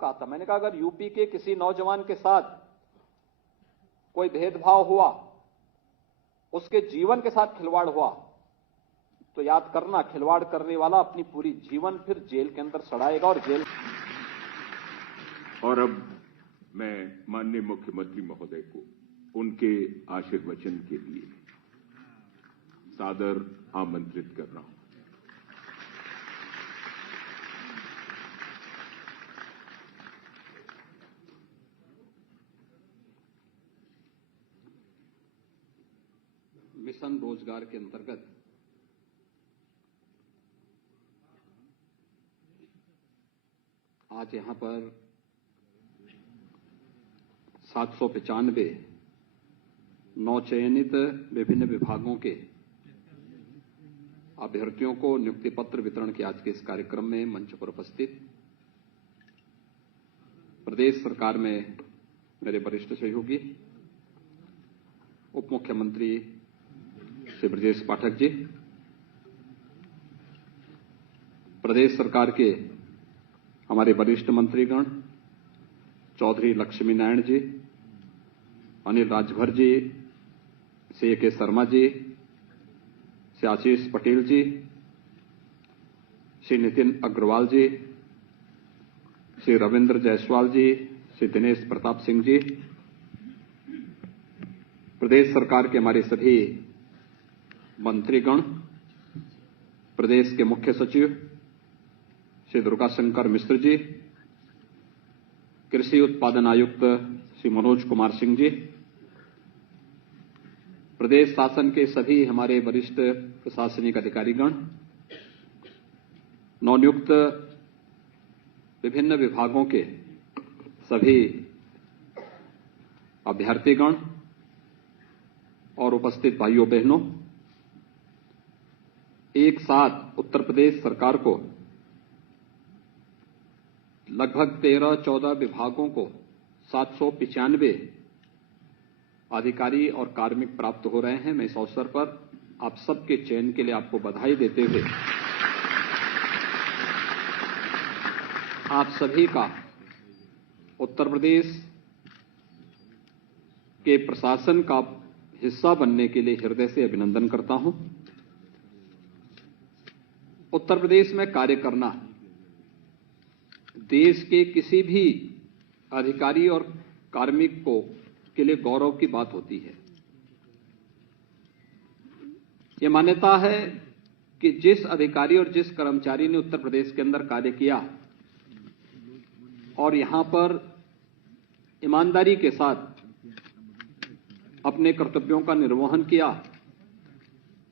कहा था, मैंने कहा अगर यूपी के किसी नौजवान के साथ कोई भेदभाव हुआ, उसके जीवन के साथ खिलवाड़ हुआ, तो याद करना खिलवाड़ करने वाला अपनी पूरी जीवन फिर जेल के अंदर सड़ाएगा और जेल। और अब मैं माननीय मुख्यमंत्री महोदय को उनके आशीर्वचन के लिए सादर आमंत्रित कर रहा हूं। मिशन रोजगार के अंतर्गत आज यहां पर 795 नवचयनित विभिन्न विभागों के अभ्यर्थियों को नियुक्ति पत्र वितरण के आज के इस कार्यक्रम में मंच पर उपस्थित प्रदेश सरकार में मेरे वरिष्ठ सहयोगी उप मुख्यमंत्री श्री ब्रजेश पाठक जी, प्रदेश सरकार के हमारे वरिष्ठ मंत्रीगण चौधरी लक्ष्मी नारायण जी, अनिल राजभर जी, श्री के शर्मा जी, श्री आशीष पटेल जी, श्री नितिन अग्रवाल जी, श्री रविंद्र जायसवाल जी, श्री दिनेश प्रताप सिंह जी, प्रदेश सरकार के हमारे सभी मंत्रीगण, प्रदेश के मुख्य सचिव श्री दुर्गाशंकर मिश्र जी, कृषि उत्पादन आयुक्त श्री मनोज कुमार सिंह जी, प्रदेश शासन के सभी हमारे वरिष्ठ प्रशासनिक अधिकारीगण, नवनियुक्त विभिन्न विभागों के सभी अभ्यर्थीगण और उपस्थित भाइयों बहनों, एक साथ उत्तर प्रदेश सरकार को लगभग 13-14 विभागों को 795 अधिकारी और कार्मिक प्राप्त हो रहे हैं। मैं इस अवसर पर आप सबके चयन के लिए आपको बधाई देते हुए आप सभी का उत्तर प्रदेश के प्रशासन का हिस्सा बनने के लिए हृदय से अभिनंदन करता हूं। उत्तर प्रदेश में कार्य करना देश के किसी भी अधिकारी और कार्मिक को के लिए गौरव की बात होती है। यह मान्यता है कि जिस अधिकारी और जिस कर्मचारी ने उत्तर प्रदेश के अंदर कार्य किया और यहां पर ईमानदारी के साथ अपने कर्तव्यों का निर्वहन किया,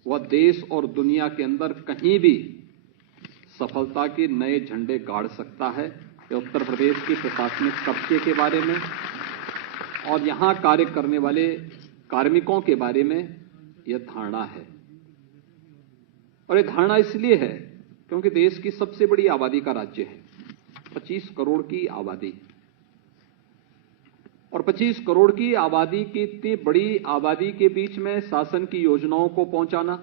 वह देश और दुनिया के अंदर कहीं भी सफलता के नए झंडे गाड़ सकता है। यह उत्तर प्रदेश की प्रशासनिक कब्जे के बारे में और यहां कार्य करने वाले कार्मिकों के बारे में यह धारणा है। और यह धारणा इसलिए है क्योंकि देश की सबसे बड़ी आबादी का राज्य है, 25 करोड़ की आबादी, और 25 करोड़ की आबादी की इतनी बड़ी आबादी के बीच में शासन की योजनाओं को पहुंचाना,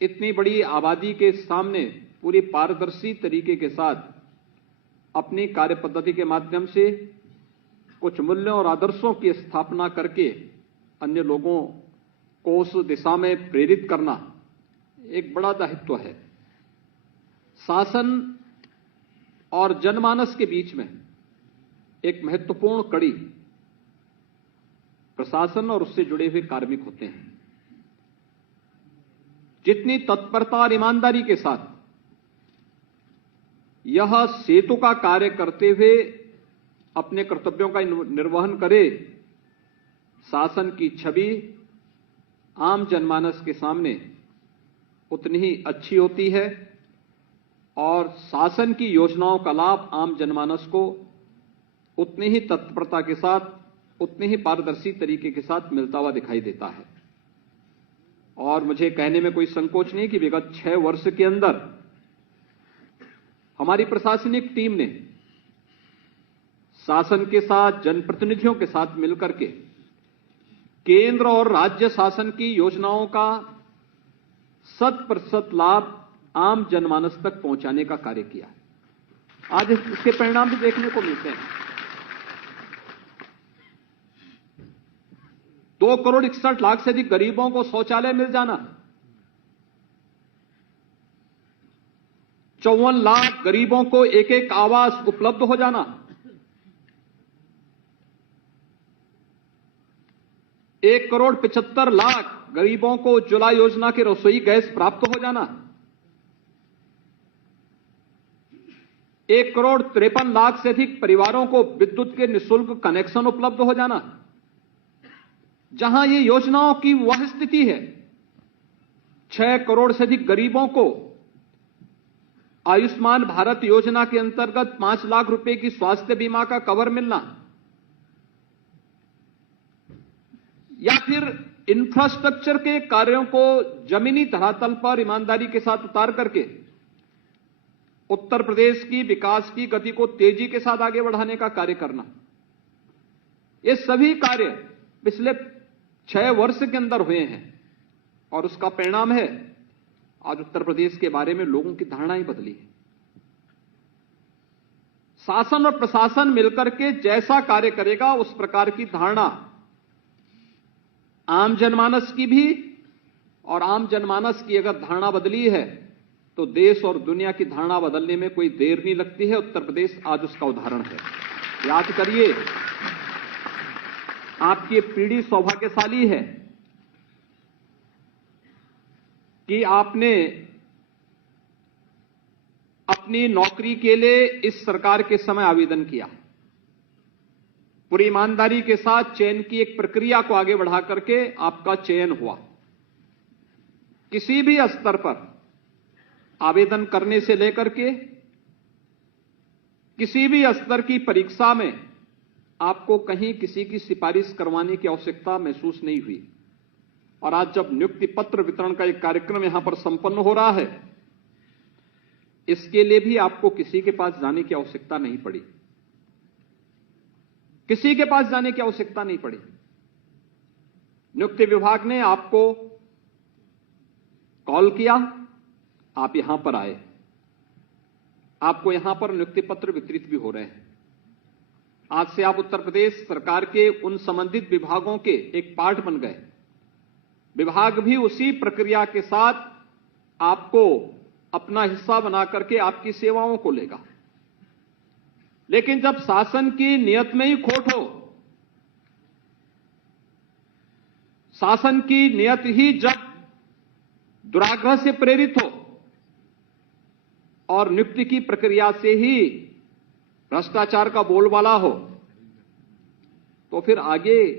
इतनी बड़ी आबादी के सामने पूरी पारदर्शी तरीके के साथ अपनी कार्य पद्धति के माध्यम से कुछ मूल्यों और आदर्शों की स्थापना करके अन्य लोगों को उस दिशा में प्रेरित करना एक बड़ा दायित्व है। शासन और जनमानस के बीच में एक महत्वपूर्ण कड़ी प्रशासन और उससे जुड़े हुए कार्मिक होते हैं। जितनी तत्परता और ईमानदारी के साथ यह सेतु का कार्य करते हुए अपने कर्तव्यों का निर्वहन करे, शासन की छवि आम जनमानस के सामने उतनी ही अच्छी होती है और शासन की योजनाओं का लाभ आम जनमानस को उतनी ही तत्परता के साथ, उतनी ही पारदर्शी तरीके के साथ मिलता हुआ दिखाई देता है। और मुझे कहने में कोई संकोच नहीं कि विगत 6 वर्ष के अंदर हमारी प्रशासनिक टीम ने शासन के साथ, जनप्रतिनिधियों के साथ मिलकर के केंद्र और राज्य शासन की योजनाओं का 100% लाभ आम जनमानस तक पहुंचाने का कार्य किया। आज इसके परिणाम भी देखने को मिलते हैं। 2,61,00,000 से अधिक गरीबों को शौचालय मिल जाना, 54 लाख गरीबों को एक एक आवास उपलब्ध हो जाना, 1,75,00,000 गरीबों को उज्ज्वला योजना के रसोई गैस प्राप्त हो जाना, 1,53,00,000 से अधिक परिवारों को विद्युत के निःशुल्क कनेक्शन उपलब्ध हो जाना। जहां ये योजनाओं की वह स्थिति है, 6 करोड़ से अधिक गरीबों को आयुष्मान भारत योजना के अंतर्गत 5 लाख रुपए की स्वास्थ्य बीमा का कवर मिलना, या फिर इंफ्रास्ट्रक्चर के कार्यों को जमीनी धरातल पर ईमानदारी के साथ उतार करके उत्तर प्रदेश की विकास की गति को तेजी के साथ आगे बढ़ाने का कार्य करना। ये सभी कार्य पिछले 6 वर्ष के अंदर हुए हैं और उसका परिणाम है आज उत्तर प्रदेश के बारे में लोगों की धारणा ही बदली है। शासन और प्रशासन मिलकर के जैसा कार्य करेगा उस प्रकार की धारणा आम जनमानस की भी, और आम जनमानस की अगर धारणा बदली है तो देश और दुनिया की धारणा बदलने में कोई देर नहीं लगती है। उत्तर प्रदेश आज उसका उदाहरण है। याद करिए, आपकी पीढ़ी सौभाग्यशाली है कि आपने अपनी नौकरी के लिए इस सरकार के समय आवेदन किया, पूरी ईमानदारी के साथ चयन की एक प्रक्रिया को आगे बढ़ा करके आपका चयन हुआ। किसी भी स्तर पर आवेदन करने से लेकर के किसी भी स्तर की परीक्षा में आपको कहीं किसी की सिफारिश करवाने की आवश्यकता महसूस नहीं हुई। और आज जब नियुक्ति पत्र वितरण का एक कार्यक्रम यहां पर संपन्न हो रहा है, इसके लिए भी आपको किसी के पास जाने की आवश्यकता नहीं पड़ी, किसी के पास जाने की आवश्यकता नहीं पड़ी। नियुक्ति विभाग ने आपको कॉल किया, आप यहां पर आए, आपको यहां पर नियुक्ति पत्र वितरित भी हो रहे हैं। आज से आप उत्तर प्रदेश सरकार के उन संबंधित विभागों के एक पार्ट बन गए। विभाग भी उसी प्रक्रिया के साथ आपको अपना हिस्सा बना करके आपकी सेवाओं को लेगा। लेकिन जब शासन की नियत में ही खोट हो, शासन की नियत ही जब दुराग्रह से प्रेरित हो और नियुक्ति की प्रक्रिया से ही भ्रष्टाचार का बोलबाला हो, तो फिर आगे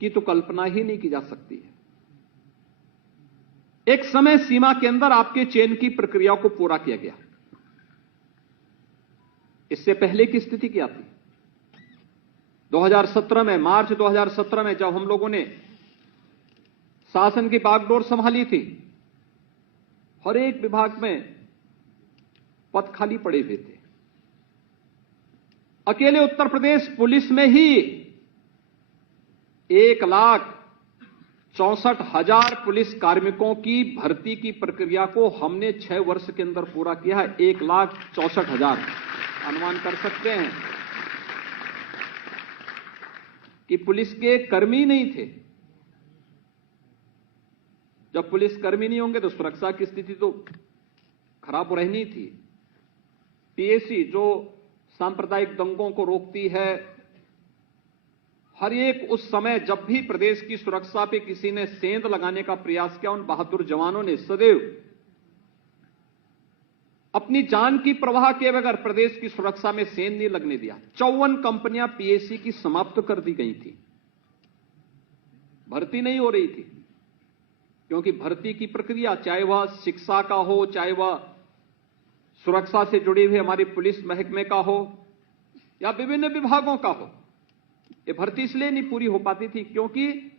की तो कल्पना ही नहीं की जा सकती है। एक समय सीमा के अंदर आपके चयन की प्रक्रिया को पूरा किया गया। इससे पहले की स्थिति क्या थी? 2017 में, मार्च 2017 में जब हम लोगों ने शासन की बागडोर संभाली थी, हर एक विभाग में पद खाली पड़े हुए थे। अकेले उत्तर प्रदेश पुलिस में ही 1,64,000 पुलिस कार्मिकों की भर्ती की प्रक्रिया को हमने 6 वर्ष के अंदर पूरा किया है। 1,64,000। अनुमान कर सकते हैं कि पुलिस के कर्मी नहीं थे। जब पुलिस कर्मी नहीं होंगे तो सुरक्षा की स्थिति तो खराब हो रहनी थी। पीएसी जो सांप्रदायिक दंगों को रोकती है, हर एक उस समय जब भी प्रदेश की सुरक्षा पे किसी ने सेंध लगाने का प्रयास किया, उन बहादुर जवानों ने सदैव अपनी जान की परवाह किए बगैर प्रदेश की सुरक्षा में सेंध नहीं लगने दिया। 54 कंपनियां पीएसी की समाप्त कर दी गई थी, भर्ती नहीं हो रही थी, क्योंकि भर्ती की प्रक्रिया चाहे वह शिक्षा का हो, चाहे वह सुरक्षा से जुड़ी हुई हमारी पुलिस महकमे का हो या विभिन्न विभागों का हो, ये भर्ती इसलिए नहीं पूरी हो पाती थी क्योंकि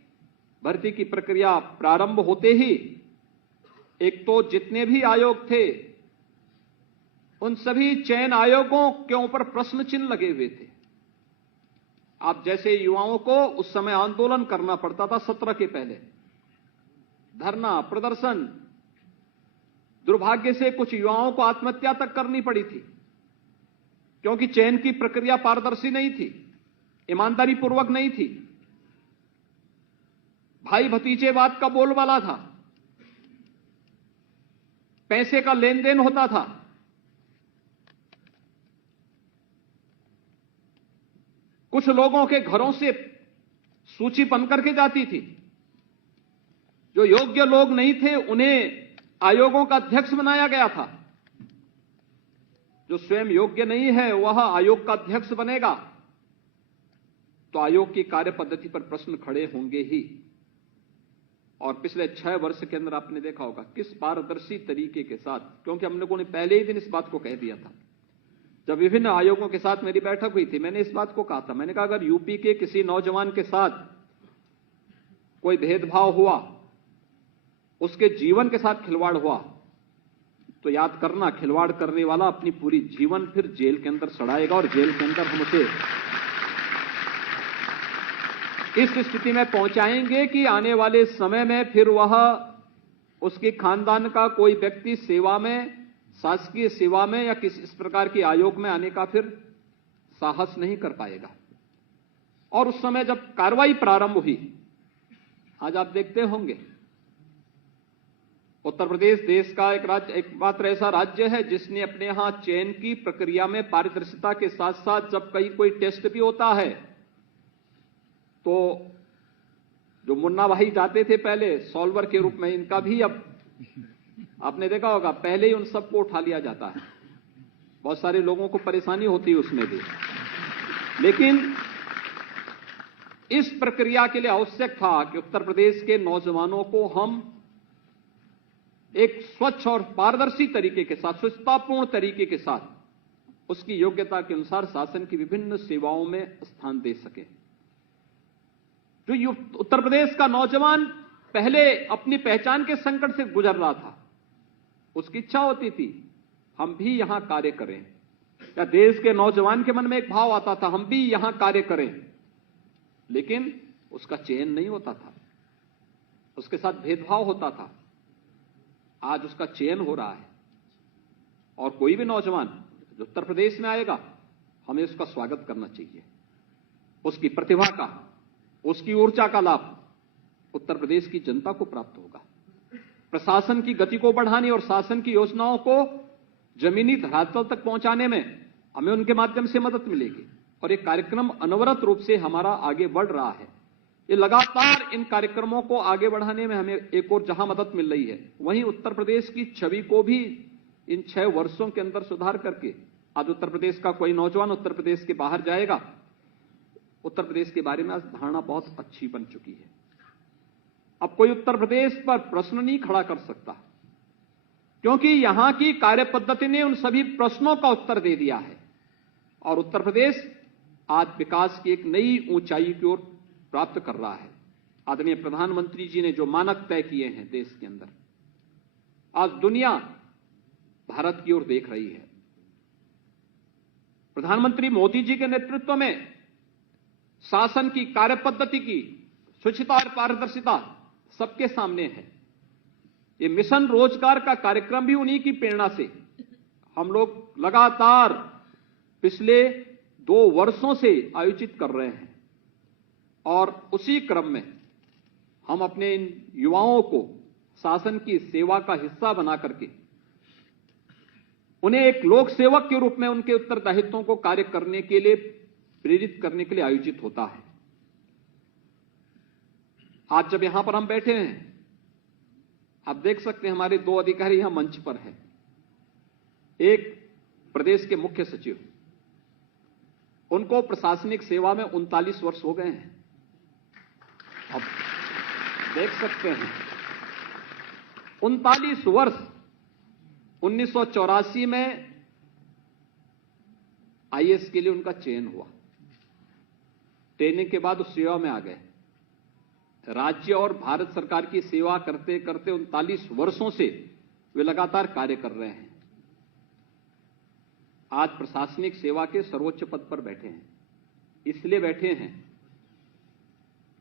भर्ती की प्रक्रिया प्रारंभ होते ही एक तो जितने भी आयोग थे उन सभी चयन आयोगों के ऊपर प्रश्न चिन्ह लगे हुए थे। आप जैसे युवाओं को उस समय आंदोलन करना पड़ता था, सत्र के पहले धरना प्रदर्शन, दुर्भाग्य से कुछ युवाओं को आत्महत्या तक करनी पड़ी थी। क्योंकि चयन की प्रक्रिया पारदर्शी नहीं थी, ईमानदारी पूर्वक नहीं थी, भाई भतीजेवाद का बोलबाला था, पैसे का लेन देन होता था। कुछ लोगों के घरों से सूची बनकर के जाती थी, जो योग्य लोग नहीं थे उन्हें आयोगों का अध्यक्ष बनाया गया था। जो स्वयं योग्य नहीं है वह आयोग का अध्यक्ष बनेगा तो आयोग की कार्यपद्धति पर प्रश्न खड़े होंगे ही। और पिछले 6 वर्ष के अंदर आपने देखा होगा किस पारदर्शी तरीके के साथ, क्योंकि हम लोगों ने पहले ही दिन इस बात को कह दिया था, जब विभिन्न आयोगों के साथ मेरी बैठक हुई थी, मैंने इस बात को कहा था, मैंने कहा अगर यूपी के किसी नौजवान के साथ कोई भेदभाव हुआ, उसके जीवन के साथ खिलवाड़ हुआ, तो याद करना खिलवाड़ करने वाला अपनी पूरी जीवन फिर जेल के अंदर सड़ाएगा और जेल के अंदर हम उसे इस स्थिति में पहुंचाएंगे कि आने वाले समय में फिर वह उसके खानदान का कोई व्यक्ति सेवा में, शासकीय सेवा में या किसी इस प्रकार के आयोग में आने का फिर साहस नहीं कर पाएगा। और उस समय जब कार्रवाई प्रारंभ हुई, आज आप देखते होंगे उत्तर प्रदेश देश का एकमात्र ऐसा राज्य है जिसने अपने यहां चयन की प्रक्रिया में पारदर्शिता के साथ साथ जब कहीं कोई टेस्ट भी होता है तो जो मुन्ना भाई जाते थे पहले सॉल्वर के रूप में, इनका भी अब आपने देखा होगा पहले ही उन सबको उठा लिया जाता है। बहुत सारे लोगों को परेशानी होती है उसमें भी, लेकिन इस प्रक्रिया के लिए आवश्यक था कि उत्तर प्रदेश के नौजवानों को हम एक स्वच्छ और पारदर्शी तरीके के साथ, स्वच्छतापूर्ण तरीके के साथ उसकी योग्यता के अनुसार शासन की विभिन्न सेवाओं में स्थान दे सके। जो उत्तर प्रदेश का नौजवान पहले अपनी पहचान के संकट से गुजर रहा था, उसकी इच्छा होती थी हम भी यहां कार्य करें, या देश के नौजवान के मन में एक भाव आता था हम भी यहां कार्य करें, लेकिन उसका चयन नहीं होता था, उसके साथ भेदभाव होता था। आज उसका चयन हो रहा है और कोई भी नौजवान जो उत्तर प्रदेश में आएगा हमें उसका स्वागत करना चाहिए। उसकी प्रतिभा का, उसकी ऊर्जा का लाभ उत्तर प्रदेश की जनता को प्राप्त होगा। प्रशासन की गति को बढ़ाने और शासन की योजनाओं को जमीनी धरातल तक पहुंचाने में हमें उनके माध्यम से मदद मिलेगी। और ये कार्यक्रम अनवरत रूप से हमारा आगे बढ़ रहा है। ये लगातार इन कार्यक्रमों को आगे बढ़ाने में हमें एक और जहां मदद मिल रही है, वहीं उत्तर प्रदेश की छवि को भी इन 6 वर्षों के अंदर सुधार करके आज उत्तर प्रदेश का कोई नौजवान उत्तर प्रदेश के बाहर जाएगा, उत्तर प्रदेश के बारे में आज धारणा बहुत अच्छी बन चुकी है। अब कोई उत्तर प्रदेश पर प्रश्न नहीं खड़ा कर सकता, क्योंकि यहां की कार्यपद्धति ने उन सभी प्रश्नों का उत्तर दे दिया है और उत्तर प्रदेश आज विकास की एक नई ऊंचाई की ओर प्राप्त कर रहा है। आदरणीय प्रधानमंत्री जी ने जो मानक तय किए हैं देश के अंदर, आज दुनिया भारत की ओर देख रही है। प्रधानमंत्री मोदी जी के नेतृत्व में शासन की कार्यपद्धति की स्वच्छता और पारदर्शिता सबके सामने है। ये मिशन रोजगार का कार्यक्रम भी उन्हीं की प्रेरणा से हम लोग लगातार पिछले 2 वर्षों से आयोजित कर रहे हैं और उसी क्रम में हम अपने इन युवाओं को शासन की सेवा का हिस्सा बना करके उन्हें एक लोक सेवक के रूप में उनके उत्तरदायित्वों को कार्य करने के लिए प्रेरित करने के लिए आयोजित होता है। आज जब यहां पर हम बैठे हैं, आप देख सकते हैं हमारे 2 अधिकारी यहां मंच पर हैं। एक प्रदेश के मुख्य सचिव, उनको प्रशासनिक सेवा में 39 वर्ष हो गए हैं। अब देख सकते हैं 39 वर्ष, 1984 में आईएएस के लिए उनका चयन हुआ, ट्रेनिंग के बाद उस सेवा में आ गए। राज्य और भारत सरकार की सेवा करते करते 39 वर्षों से वे लगातार कार्य कर रहे हैं। आज प्रशासनिक सेवा के सर्वोच्च पद पर बैठे हैं। इसलिए बैठे हैं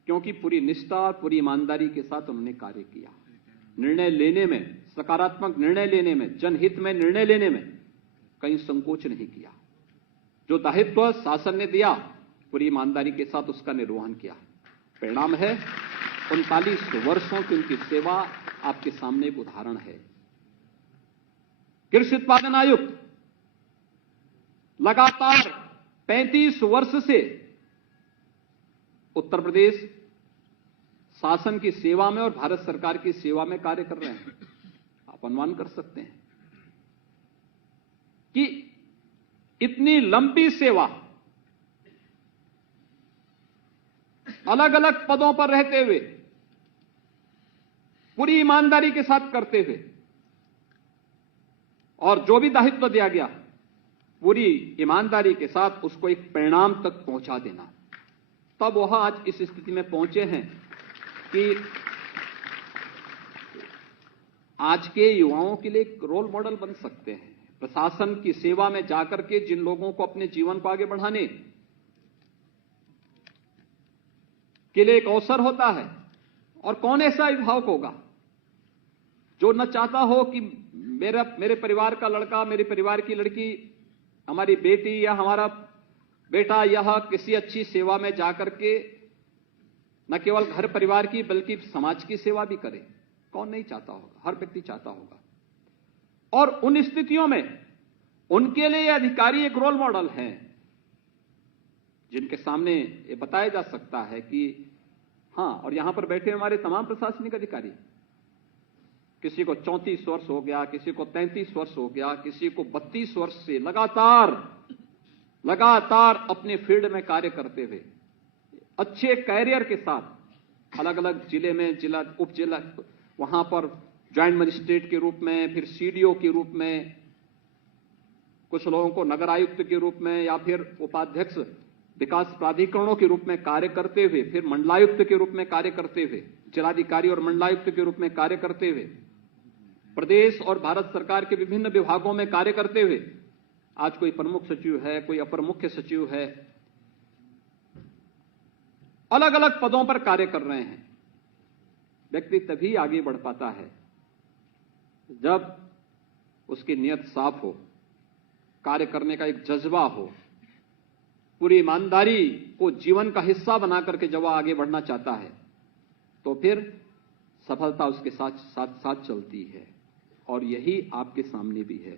क्योंकि पूरी निष्ठा और पूरी ईमानदारी के साथ उन्होंने कार्य किया। निर्णय लेने में, सकारात्मक निर्णय लेने में, जनहित में निर्णय लेने में कहीं संकोच नहीं किया। जो दायित्व शासन ने दिया पूरी ईमानदारी के साथ उसका निर्वहन किया। परिणाम है 39 वर्षों की उनकी सेवा आपके सामने एक उदाहरण है। कृषि उत्पादन आयुक्त लगातार 35 वर्ष से उत्तर प्रदेश शासन की सेवा में और भारत सरकार की सेवा में कार्य कर रहे हैं। आप अनुमान कर सकते हैं कि इतनी लंबी सेवा अलग अलग पदों पर रहते हुए पूरी ईमानदारी के साथ करते हुए और जो भी दायित्व दिया गया पूरी ईमानदारी के साथ उसको एक परिणाम तक पहुंचा देना, तब वह आज इस स्थिति में पहुंचे हैं कि आज के युवाओं के लिए एक रोल मॉडल बन सकते हैं। प्रशासन की सेवा में जाकर के जिन लोगों को अपने जीवन को आगे बढ़ाने के लिए एक अवसर होता है, और कौन ऐसा अभिभावक होगा जो न चाहता हो कि मेरे परिवार का लड़का, मेरे परिवार की लड़की, हमारी बेटी या हमारा बेटा यह किसी अच्छी सेवा में जाकर के न केवल घर परिवार की बल्कि समाज की सेवा भी करे। कौन नहीं चाहता होगा, हर व्यक्ति चाहता होगा। और उन स्थितियों में उनके लिए अधिकारी एक रोल मॉडल हैं जिनके सामने ये बताया जा सकता है कि हां, और यहां पर बैठे हमारे तमाम प्रशासनिक अधिकारी, किसी को 34 वर्ष हो गया, किसी को 33 वर्ष हो गया, किसी को 32 वर्ष से लगातार अपने फील्ड में कार्य करते हुए अच्छे कैरियर के साथ अलग अलग जिले में जिला, उप जिला, वहां पर ज्वाइंट मजिस्ट्रेट के रूप में, फिर सीडीओ के रूप में, कुछ लोगों को नगर आयुक्त के रूप में या फिर उपाध्यक्ष विकास प्राधिकरणों के रूप में कार्य करते हुए, फिर मंडलायुक्त के रूप में कार्य करते हुए, जिलाधिकारी और मंडलायुक्त के रूप में कार्य करते हुए, प्रदेश और भारत सरकार के विभिन्न विभागों में कार्य करते हुए आज कोई प्रमुख सचिव है, कोई अपर मुख्य सचिव है, अलग अलग पदों पर कार्य कर रहे हैं। व्यक्ति तभी आगे बढ़ पाता है जब उसकी नियत साफ हो, कार्य करने का एक जज्बा हो, पूरी ईमानदारी को जीवन का हिस्सा बना करके जब वह आगे बढ़ना चाहता है तो फिर सफलता उसके साथ साथ साथ चलती है, और यही आपके सामने भी है।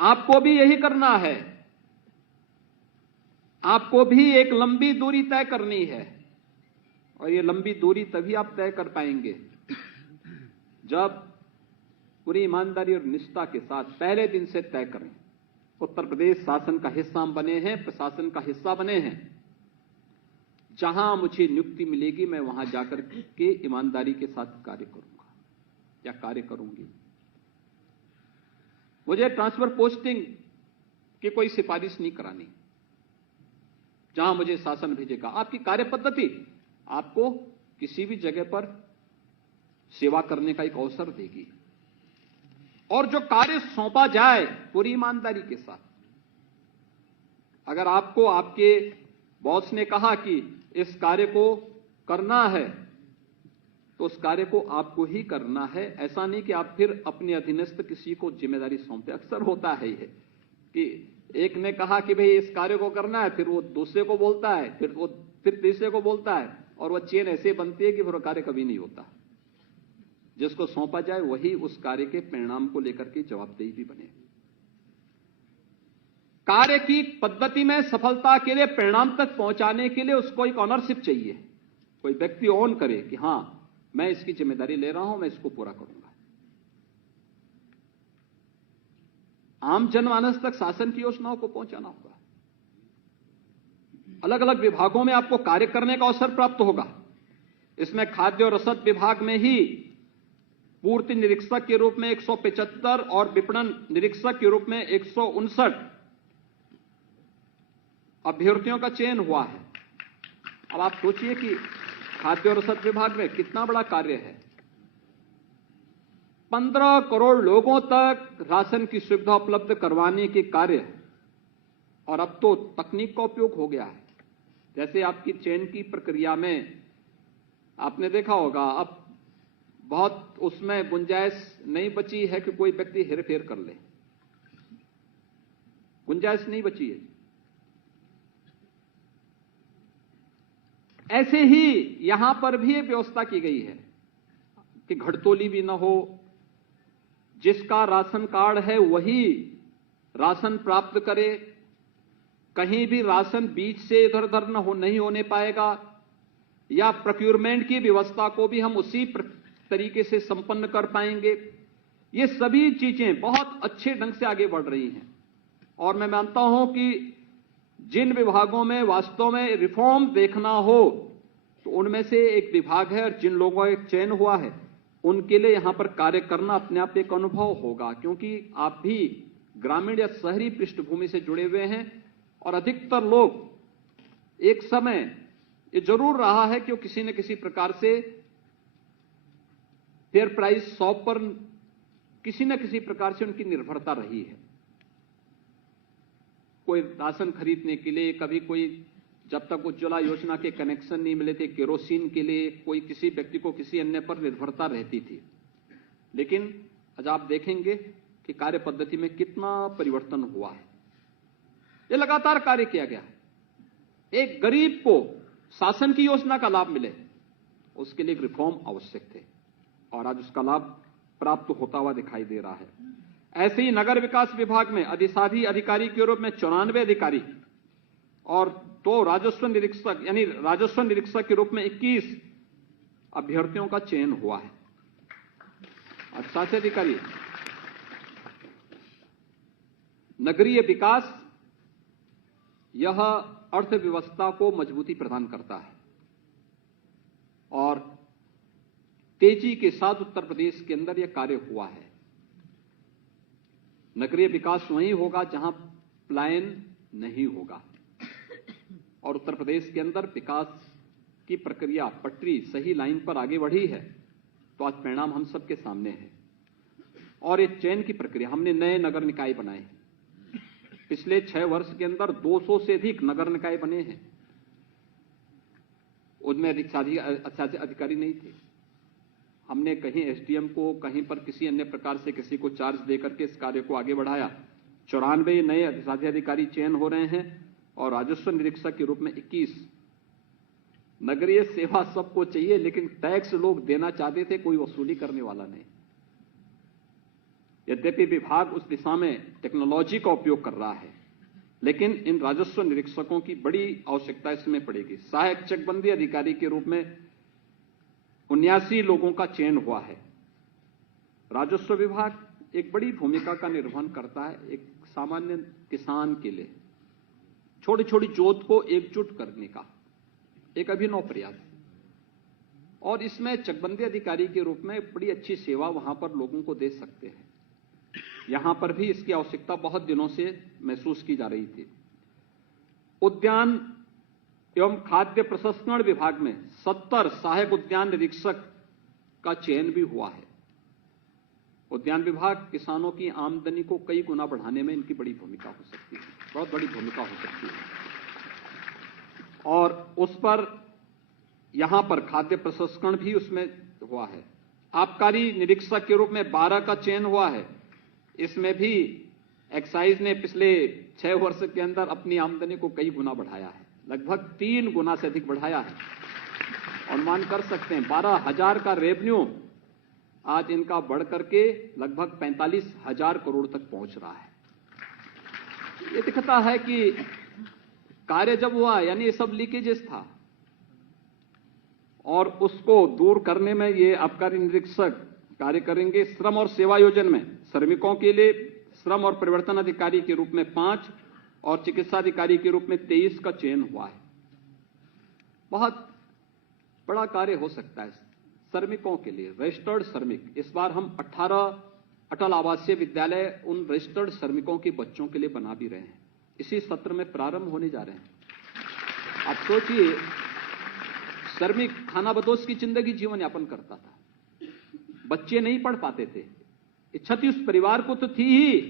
आपको भी यही करना है। आपको भी एक लंबी दूरी तय करनी है, और ये लंबी दूरी तभी आप तय कर पाएंगे जब पूरी ईमानदारी और निष्ठा के साथ पहले दिन से तय करें। उत्तर प्रदेश शासन का हिस्सा बने हैं, प्रशासन का हिस्सा बने हैं। जहां मुझे नियुक्ति मिलेगी मैं वहां जाकर के ईमानदारी के साथ कार्य करूंगा या कार्य करूंगी। मुझे ट्रांसफर पोस्टिंग की कोई सिफारिश नहीं करानी। जहां मुझे शासन भेजेगा, आपकी कार्य पद्धति आपको किसी भी जगह पर सेवा करने का एक अवसर देगी, और जो कार्य सौंपा जाए पूरी ईमानदारी के साथ। अगर आपको आपके बॉस ने कहा कि इस कार्य को करना है तो उस कार्य को आपको ही करना है। ऐसा नहीं कि आप फिर अपने अधीनस्थ किसी को जिम्मेदारी सौंपते। अक्सर होता है यह कि एक ने कहा कि भाई इस कार्य को करना है, फिर वो दूसरे को बोलता है, फिर तीसरे को बोलता है, और वह चेन ऐसे बनती है कि फिर वो कार्य कभी नहीं होता। जिसको सौंपा जाए वही उस कार्य के परिणाम को लेकर के जवाबदेही भी बने। कार्य की पद्धति में सफलता के लिए, परिणाम तक पहुंचाने के लिए उसको एक ऑनरशिप चाहिए। कोई व्यक्ति ऑन करे कि हां मैं इसकी जिम्मेदारी ले रहा हूं, मैं इसको पूरा करूंगा। आम जनमानस तक शासन की योजनाओं को पहुंचाना होगा। अलग अलग विभागों में आपको कार्य करने का अवसर प्राप्त होगा। इसमें खाद्य और रसद विभाग में ही पूर्ति निरीक्षक के रूप में 175 और विपणन निरीक्षक के रूप में 159 अभ्यर्थियों का चयन हुआ है। अब आप सोचिए कि खाद्य और रसद विभाग में कितना बड़ा कार्य है। 15 करोड़ लोगों तक राशन की सुविधा उपलब्ध करवाने के कार्य, और अब तो तकनीक का उपयोग हो गया है। जैसे आपकी चयन की प्रक्रिया में आपने देखा होगा, अब बहुत उसमें गुंजाइश नहीं बची है कि कोई व्यक्ति हेरफेर कर ले, गुंजाइश नहीं बची है। ऐसे ही यहां पर भी ये व्यवस्था की गई है कि घटतोली भी न हो, जिसका राशन कार्ड है वही राशन प्राप्त करे, कहीं भी राशन बीच से इधर उधर नहीं होने पाएगा, या प्रोक्योरमेंट की व्यवस्था को भी हम उसी तरीके से संपन्न कर पाएंगे। ये सभी चीजें बहुत अच्छे ढंग से आगे बढ़ रही हैं और मैं मानता हूं कि जिन विभागों में वास्तव में रिफॉर्म देखना हो तो उनमें से एक विभाग है, और जिन लोगों का चयन हुआ है उनके लिए यहां पर कार्य करना अपने आप एक अनुभव होगा, क्योंकि आप भी ग्रामीण या शहरी पृष्ठभूमि से जुड़े हुए हैं और अधिकतर लोग एक समय ये जरूर रहा है कि वो किसी न किसी प्रकार से फेयर प्राइस शॉप पर किसी न किसी प्रकार से उनकी निर्भरता रही है। कोई राशन खरीदने के लिए, कभी कोई जब तक उज्ज्वला योजना के कनेक्शन नहीं मिले थे केरोसिन के लिए, कोई किसी व्यक्ति को किसी अन्य पर निर्भरता रहती थी। लेकिन आज आप देखेंगे कि कार्य पद्धति में कितना परिवर्तन हुआ है। ये लगातार कार्य किया गया है। एक गरीब को शासन की योजना का लाभ मिले, उसके लिए एक रिफॉर्म आवश्यक थे और आज उसका लाभ प्राप्त होता हुआ दिखाई दे रहा है। ऐसे ही नगर विकास विभाग में अधिशासी अधिकारी के रूप में 94 अधिकारी और 2 राजस्व निरीक्षक यानी राजस्व निरीक्षक के रूप में 21 अभ्यर्थियों का चयन हुआ है। अधिशासी अधिकारी, नगरीय विकास यह अर्थव्यवस्था को मजबूती प्रदान करता है और तेजी के साथ उत्तर प्रदेश के अंदर यह कार्य हुआ है। नगरीय विकास वहीं होगा जहां पलायन नहीं होगा और उत्तर प्रदेश के अंदर विकास की प्रक्रिया पटरी सही लाइन पर आगे बढ़ी है तो आज परिणाम हम सबके सामने है। और ये चयन की प्रक्रिया, हमने नए नगर निकाय बनाए, पिछले 6 वर्ष के अंदर 200 से अधिक नगर निकाय बने हैं, उनमें अधिकारी नहीं थे। हमने कहीं एसडीएम को, कहीं पर किसी अन्य प्रकार से किसी को चार्ज देकर के इस कार्य को आगे बढ़ाया। 94 नए अधिकारी चयन हो रहे हैं और राजस्व निरीक्षक के रूप में 21। नगरीय सेवा सबको चाहिए, लेकिन टैक्स लोग देना चाहते थे, कोई वसूली करने वाला नहीं। यद्यपि विभाग उस दिशा में टेक्नोलॉजी का उपयोग कर रहा है, लेकिन इन राजस्व निरीक्षकों की बड़ी आवश्यकता इसमें पड़ेगी। सहायक चकबंदी अधिकारी के रूप में 79 लोगों का चयन हुआ है। राजस्व विभाग एक बड़ी भूमिका का निर्वहन करता है एक सामान्य किसान के लिए, छोटी छोटी जोत को एकजुट करने का एक अभिनव प्रयास, और इसमें चकबंदी अधिकारी के रूप में बड़ी अच्छी सेवा वहां पर लोगों को दे सकते हैं। यहां पर भी इसकी आवश्यकता बहुत दिनों से महसूस की जा रही थी। उद्यान एवं खाद्य प्रसंस्करण विभाग में 70 सहायक उद्यान निरीक्षक का चयन भी हुआ है। उद्यान विभाग किसानों की आमदनी को कई गुना बढ़ाने में इनकी बड़ी भूमिका हो सकती है, बहुत बड़ी भूमिका हो सकती है। और उस पर यहां पर खाद्य प्रसंस्करण भी उसमें हुआ है। आबकारी निरीक्षक के रूप में 12 का चयन हुआ है। इसमें भी एक्साइज ने पिछले 6 वर्ष के अंदर अपनी आमदनी को कई गुना बढ़ाया है, लगभग 3 गुना से अधिक बढ़ाया है। अनुमान कर सकते हैं 12,000 का रेवेन्यू आज इनका बढ़ करके लगभग 45,000 करोड़ तक पहुंच रहा है। ये दिखता है कि कार्य जब हुआ, यानी ये सब लीकेजेस था और उसको दूर करने में ये आबकारी निरीक्षक कार्य करेंगे। श्रम और सेवा योजन में श्रमिकों के लिए श्रम और परिवर्तन अधिकारी के रूप में 5 और चिकित्सा अधिकारी के रूप में 23 का चयन हुआ है। बहुत बड़ा कार्य हो सकता है श्रमिकों के लिए, रजिस्टर्ड श्रमिक। इस बार हम 18 अटल आवासीय विद्यालय उन रजिस्टर्ड श्रमिकों के बच्चों के लिए बना भी रहे हैं, इसी सत्र में प्रारंभ होने जा रहे हैं। आप सोचिए, श्रमिक खानाबदोश की जिंदगी जीवन यापन करता था, बच्चे नहीं पढ़ पाते थे। क्षति उस परिवार को तो थी ही,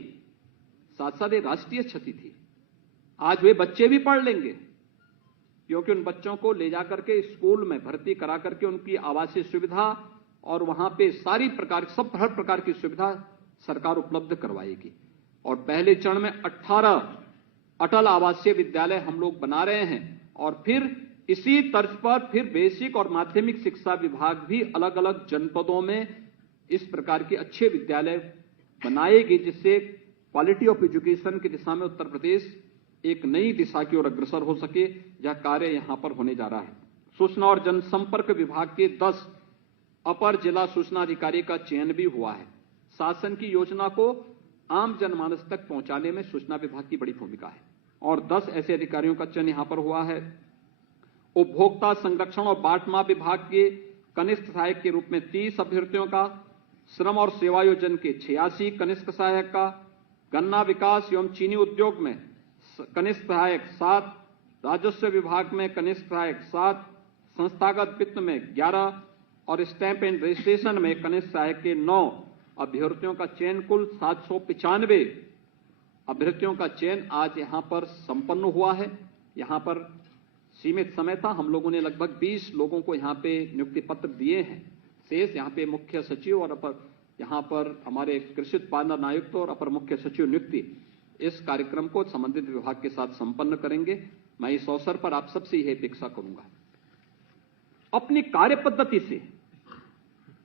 साथ साथ एक राष्ट्रीय क्षति थी। आज वे बच्चे भी पढ़ लेंगे, क्योंकि उन बच्चों को ले जाकर के स्कूल में भर्ती करा करके उनकी आवासीय सुविधा और वहां पे हर प्रकार की सुविधा सरकार उपलब्ध करवाएगी। और पहले चरण में 18 अटल आवासीय विद्यालय हम लोग बना रहे हैं और फिर इसी तर्ज पर फिर बेसिक और माध्यमिक शिक्षा विभाग भी अलग अलग जनपदों में इस प्रकार के अच्छे विद्यालय बनाएगी, जिससे क्वालिटी ऑफ एजुकेशन की दिशा में उत्तर प्रदेश एक नई दिशा की ओर अग्रसर हो सके। यह कार्य यहां पर होने जा रहा है। सूचना और जनसंपर्क विभाग के 10 अपर जिला सूचना अधिकारी का चयन भी हुआ है। शासन की योजना को आम जनमानस तक पहुंचाने में सूचना विभाग की बड़ी भूमिका है और 10 ऐसे अधिकारियों का चयन यहां पर हुआ है। उपभोक्ता संरक्षण और बांटमाप विभाग के कनिष्ठ सहायक के रूप में 30 अभ्यर्थियों का, श्रम और सेवायोजन के 86 कनिष्ठ सहायक का, गन्ना विकास एवं चीनी उद्योग में कनिष्ठ सहायक 7, राजस्व विभाग में कनिष्ठ सहायक 7, संस्थागत वित्त में 11 और स्टैंप एंड रजिस्ट्रेशन में कनिष्ठ सहायक के 9 अभ्यर्थियों का चयन, कुल 795 अभ्यर्थियों का चयन आज यहां पर संपन्न हुआ है। यहां पर सीमित समय था, हम लोगों ने लगभग 20 लोगों को यहां पे नियुक्ति पत्र दिए हैं। शेष यहां पे मुख्य सचिव और यहां पर हमारे कृषि उत्पादन आयुक्त और अपर मुख्य सचिव नियुक्ति इस कार्यक्रम को संबंधित विभाग के साथ संपन्न करेंगे। मैं इस अवसर पर आप सबसे यह अपेक्षा करूंगा, अपनी कार्य पद्धति से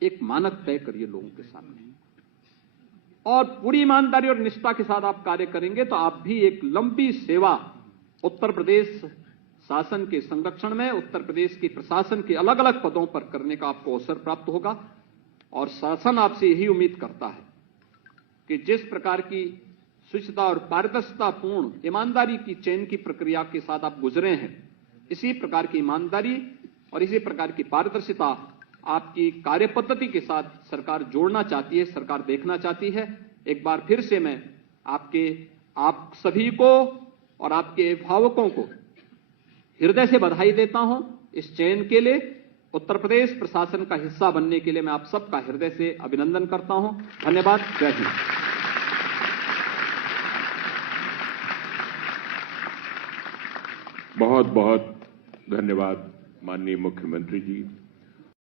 एक मानक तय करिए लोगों के सामने और पूरी ईमानदारी और निष्ठा के साथ आप कार्य करेंगे तो आप भी एक लंबी सेवा उत्तर प्रदेश शासन के संरक्षण में, उत्तर प्रदेश की प्रशासन के अलग अलग पदों पर करने का आपको अवसर प्राप्त होगा। और शासन आपसे यही उम्मीद करता है कि जिस प्रकार की शुचिता और पारदर्शितापूर्ण ईमानदारी की चयन की प्रक्रिया के साथ आप गुजरे हैं, इसी प्रकार की ईमानदारी और इसी प्रकार की पारदर्शिता आपकी कार्य पद्धति के साथ सरकार जोड़ना चाहती है, सरकार देखना चाहती है। एक बार फिर से मैं आप सभी को और आपके अभिभावकों को हृदय से बधाई देता हूं इस चयन के लिए। उत्तर प्रदेश प्रशासन का हिस्सा बनने के लिए मैं आप सबका हृदय से अभिनंदन करता हूं। धन्यवाद। जय हिंद। बहुत बहुत धन्यवाद माननीय मुख्यमंत्री जी।